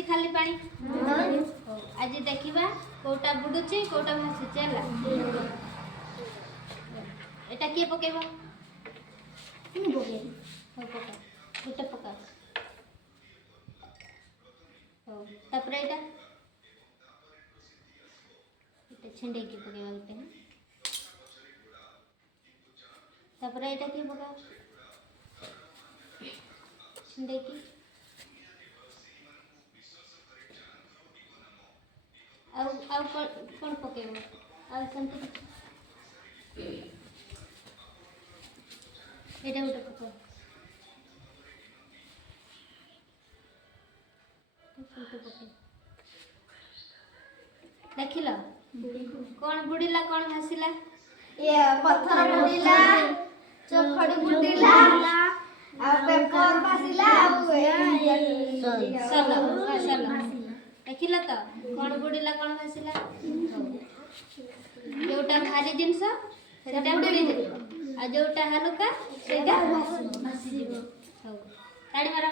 अछि खाली पानी आज देखिबा कोटा बुडुची कोटा भासुची हला एटा के पकेबो नहीं बोले हो पका गुटे पका हो तापर एटा छिंडे की पकेबा गुटे तापर एटा के पका छिंडे की आउ कौन पकेबो आ संतु एटा गुटे पका देखिल कौन बुड़ीला कौन भासिला ये पत्थर बुड़ीला चखड़ी बुड़ीला आ पेपर भासिला सल देखिल तो कौन बुड़ीला कौन भासिला जोटा भारी जिनस सेटा बुड़ी आ जोटा हलुका सेटा भासी जीवो ताड़ी मारा